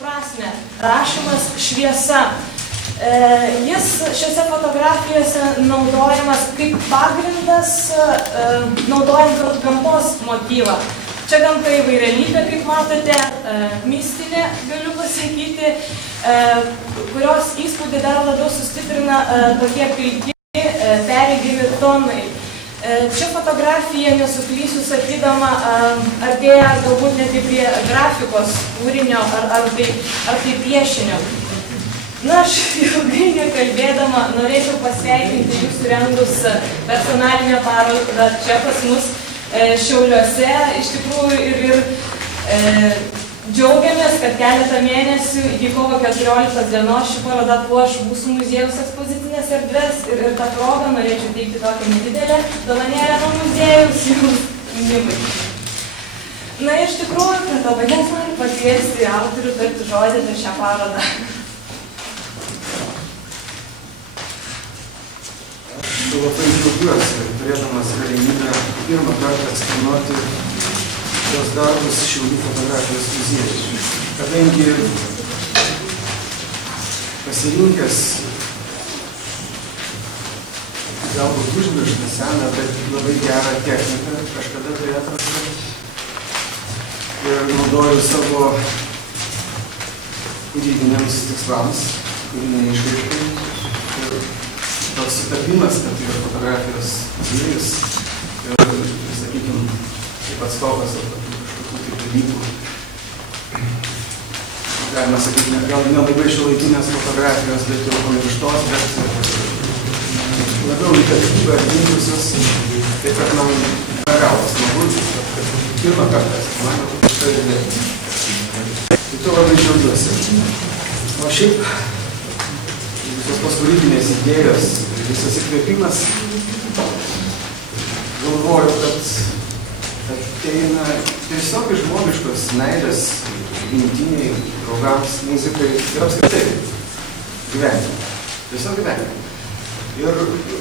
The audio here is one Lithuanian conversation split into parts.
Prasme, rašymas šviesa. Jis šiose fotografijose naudojamas kaip pagrindas, naudojant gamtos motyvą. Čia gamta įvairialypė, kaip matote, mistinė, galiu pasakyti, kurios įspūdį dar labiau sustiprina tokie pilki, perregimi tonai. Čia fotografija, nesuklysiu sakydama, artėja galbūt net prie grafikos kūrinio ar tai piešinio. Na, aš ilgai nekalbėdama norėčiau pasveikinti jūs surengus personalinę parodą čia pas mus Šiauliuose. Iš tikrųjų ir džiaugiamės, kad keletą mėnesių iki kovo 14 dienos ši paroda puoš mūsų muziejaus ekspozicinės erdves ir tą progą norėčiau teikti tokią nedidelę dovanėlę nuo muziejaus jums minimui. Na, iš tikrųjų, prie to baigės noriu pakviesti autorių tarti žodį per šią parodą. Aš labai džiaugiuosi, turėdamas galimybę pirmą kartą eksponuoti šios darbus Šiaulių fotografijos muziejuje. Kadangi pasirinkęs galbūt užmirštą seną, bet labai gerą techniką, kažkada tai atrastą ir naudoju savo kūrybiniams tikslams, kūrybiniai išraiškai. Toks sutapimas, kad tai yra fotografijos muziejus ir, sakykime, kaip atstovas kažkokių dalykų. Galima sakyti, gal nelabai šiuolaikinės fotografijos, bet jau pamirštos, bet labiau į tapybą atvykusios, taip kad man be galo smagu, kad pirmą kartą man šitą idėją. Tai to labai džiaugiuosi. O šiaip visos tos kūrybinės idėjos, visas įkvėpimas, galvoju, kad ateina tiesiog iš žmogiškos meilės gimtiniai, draugams, muzikai ir apskritai gyvenimui. Tiesiog gyvenimui. Ir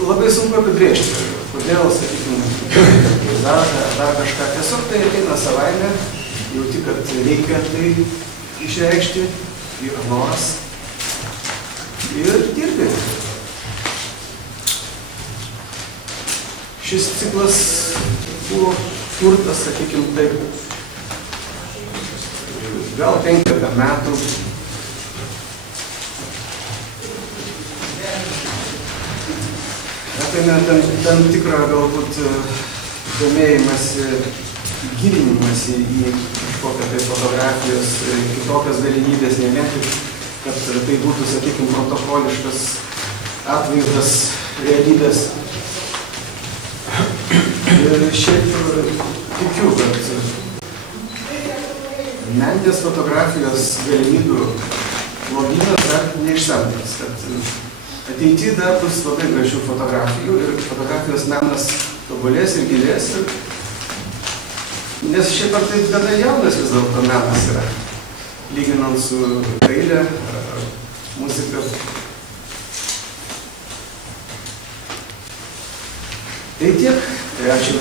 labai sunku apibrėžti, kodėl, sakykime, peizažą ar dar kažką. Tiesiog tai ateina savaime, jauti, kad reikia tai išreikšti, yra noras. Ir dirbi. Šis ciklas buvo kurtas, sakykime, taip, gal 15 metų. Apėmė tam tikrą galbūt domėjimąsi, gilinimąsi į kažkokią tai fotografijos kitokias galimybės, ne vien tik kad tai būtų, sakykime, protokoliškas atvaizdas realybės. Ir šiaip tikiu, kad meninės fotografijos galimybių lobynas dar neišsemtas, kad ateityje dar bus labai gražių fotografijų ir fotografijos menas tobulės ir gilės. Nes šiaip ar tai gana jaunas vis dėlto menas yra, lyginant su dailė ar muzika. Tai tiek. Tai ačiū.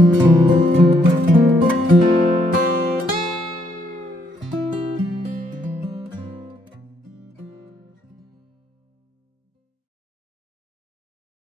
Thank you.